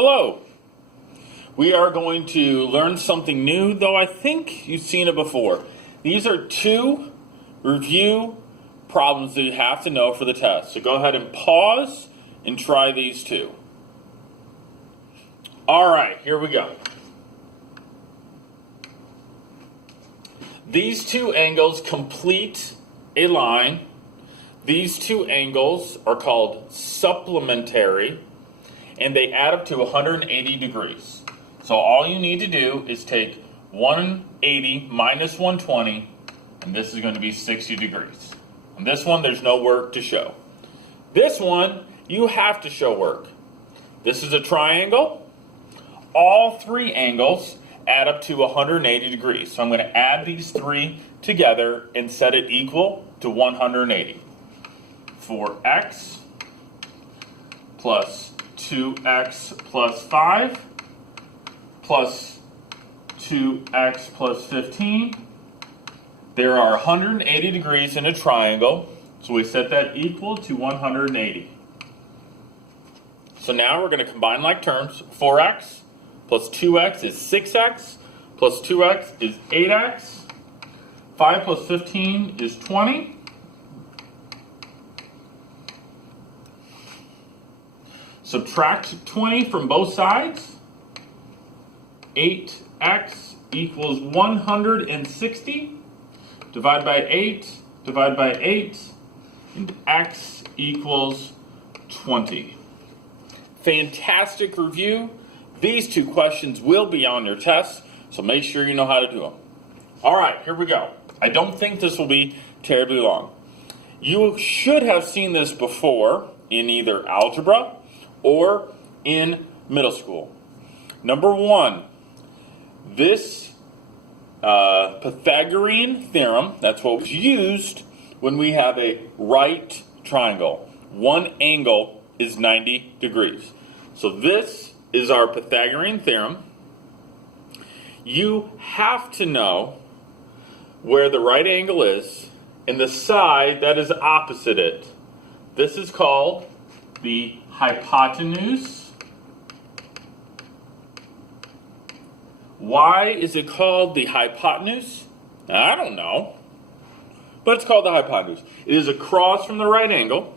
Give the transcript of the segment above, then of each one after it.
Hello. We are going to learn something new, though I think you've seen it before. These are two review problems that you have to know for the test. So go ahead and pause and try these two. All right, here we go. These two angles complete a line. These two angles are called supplementary, and they add up to 180 degrees. So all you need to do is take 180 minus 120, and this is going to be 60 degrees. On this one, there's no work to show. This one, you have to show work. This is a triangle. All three angles add up to 180 degrees. So I'm going to add these three together and set it equal to 180. For x plus 2x plus 5 plus 2x plus 15. There are 180 degrees in a triangle, so we set that equal to 180. So now we're going to combine like terms. 4x plus 2x is 6x, plus 2x is 8x. 5 plus 15 is 20. Subtract 20 from both sides. 8x equals 160. Divide by 8, divide by 8, and x equals 20. Fantastic review. These two questions will be on your test, so make sure you know how to do them. All right, here we go. I don't think this will be terribly long. You should have seen this before in either algebra or in middle school. Number one, this Pythagorean theorem, that's what was used when we have a right triangle. One angle is 90 degrees. So this is our Pythagorean theorem. You have to know where the right angle is and the side that is opposite it. This is called the hypotenuse. Why is it called the hypotenuse? I don't know. But it's called the hypotenuse. It is across from the right angle.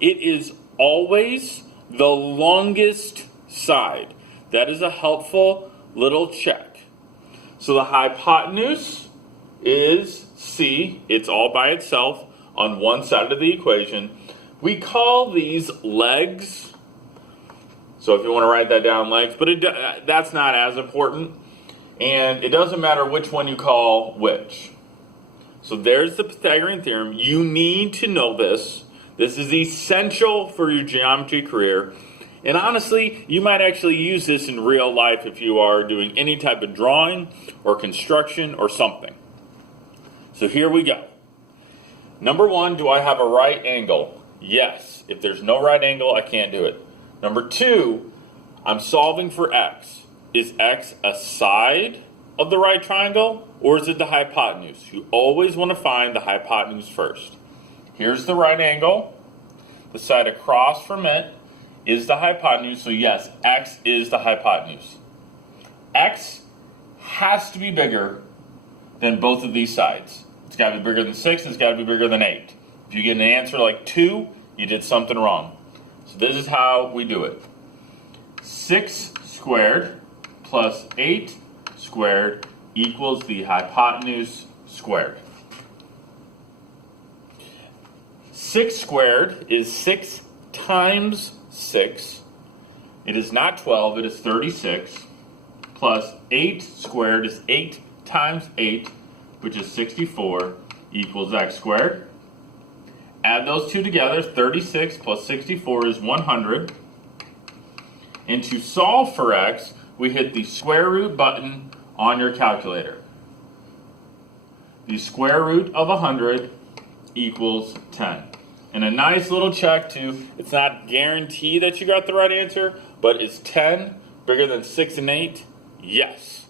It is always the longest side. That is a helpful little check. So the hypotenuse is C. It's all by itself on one side of the equation. We call these legs. So if you want to write that down, legs, but that's not as important. And it doesn't matter which one you call which. So there's the Pythagorean theorem. You need to know this. This is essential for your geometry career. And honestly, you might actually use this in real life if you are doing any type of drawing or construction or something. So here we go. Number one, do I have a right angle? Yes. If there's no right angle, I can't do it. Number two, I'm solving for x. Is x a side of the right triangle, or is it the hypotenuse? You always want to find the hypotenuse first. Here's the right angle. The side across from it is the hypotenuse, so yes, x is the hypotenuse. X has to be bigger than both of these sides. It's got to be bigger than 6, and it's got to be bigger than 8. If you get an answer like 2, you did something wrong. So this is how we do it. 6 squared plus 8 squared equals the hypotenuse squared. 6 squared is 6 times 6. It is not 12, it is 36. Plus 8 squared is 8 times 8, which is 64, equals x squared. Add those two together, 36 plus 64 is 100. And to solve for x, we hit the square root button on your calculator. The square root of 100 equals 10. And a nice little check too, it's not guaranteed that you got the right answer, but is 10 bigger than 6 and 8? Yes.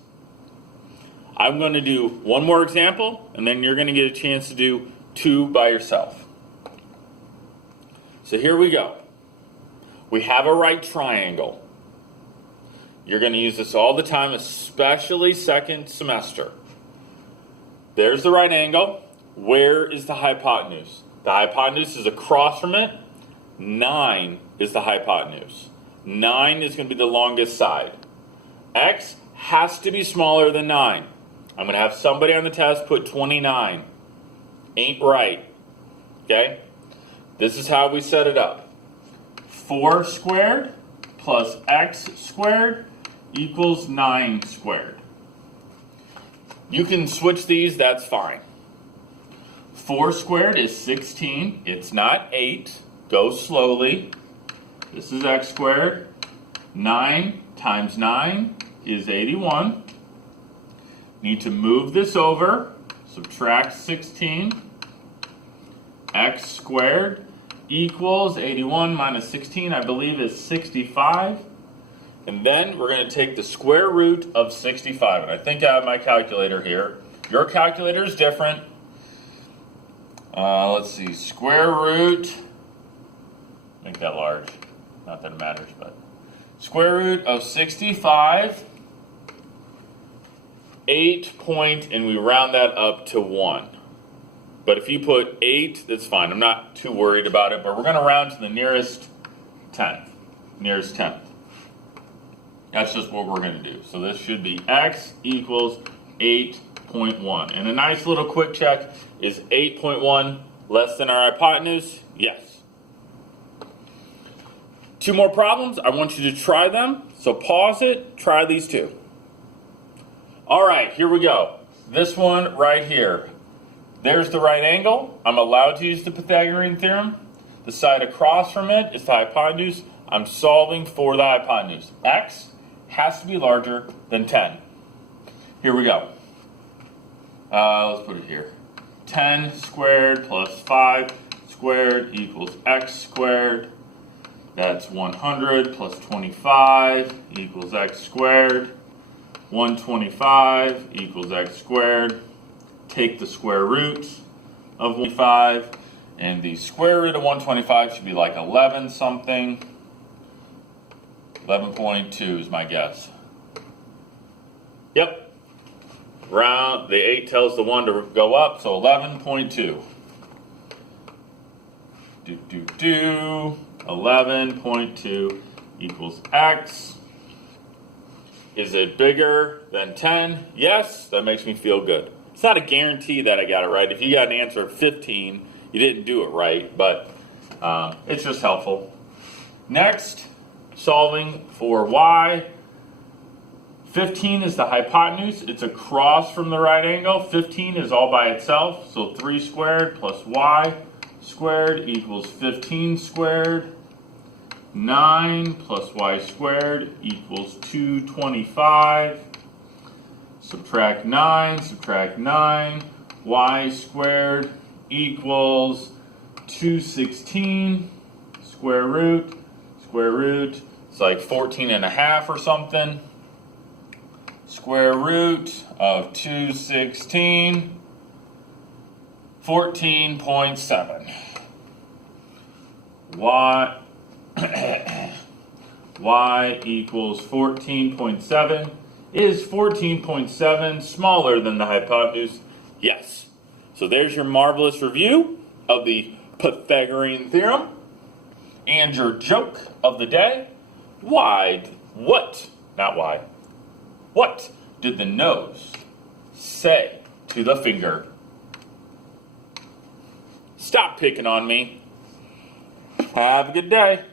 I'm going to do one more example, and then you're going to get a chance to do two by yourself. So here we go. We have a right triangle. You're going to use this all the time, especially second semester. There's the right angle. Where is the hypotenuse? The hypotenuse is across from it. 9 is the hypotenuse. 9 is going to be the longest side. X has to be smaller than 9. I'm going to have somebody on the test put 29. Ain't right. Okay? This is how we set it up. 4 squared plus x squared equals 9 squared. You can switch these, that's fine. 4 squared is 16. It's not 8. Go slowly. This is x squared. 9 times 9 is 81. Need to move this over. Subtract 16. X squared equals 81 minus 16, I believe, is 65. And then we're going to take the square root of 65. And I think I have my calculator here. Your calculator is different. Let's see, square root, make that large, not that it matters, but square root of 65, 8 point, and we round that up to 1. But if you put 8, that's fine. I'm not too worried about it, but we're going to round to the nearest tenth. That's just what we're going to do. So this should be x equals 8.1. And a nice little quick check, is 8.1 less than our hypotenuse? Yes. 2 more problems. I want you to try them. So pause it, try these 2. All right, here we go. This one right here. There's the right angle. I'm allowed to use the Pythagorean theorem. The side across from it is the hypotenuse. I'm solving for the hypotenuse. X has to be larger than 10. Here we go. Let's put it here. 10 squared plus 5 squared equals x squared. That's 100 plus 25 equals x squared. 125 equals x squared. Take the square root of 125, and the square root of 125 should be like 11 something. 11.2 is my guess. Yep. Round, the 8 tells the 1 to go up, so 11.2. 11.2 equals x. Is it bigger than 10? Yes, that makes me feel good. It's not a guarantee that I got it right. If you got an answer of 15, you didn't do it right, but it's just helpful. Next, solving for y. 15 is the hypotenuse. It's across from the right angle. 15 is all by itself, so 3 squared plus y squared equals 15 squared. 9 plus y squared equals 225. Subtract 9, y squared equals 216. Square root, it's like 14 and a half or something. Square root of 216, 14.7. Y equals 14.7. Is 14.7 smaller than the hypotenuse? Yes. So there's your marvelous review of the Pythagorean theorem and your joke of the day. What did the nose say to the finger? Stop picking on me. Have a good day.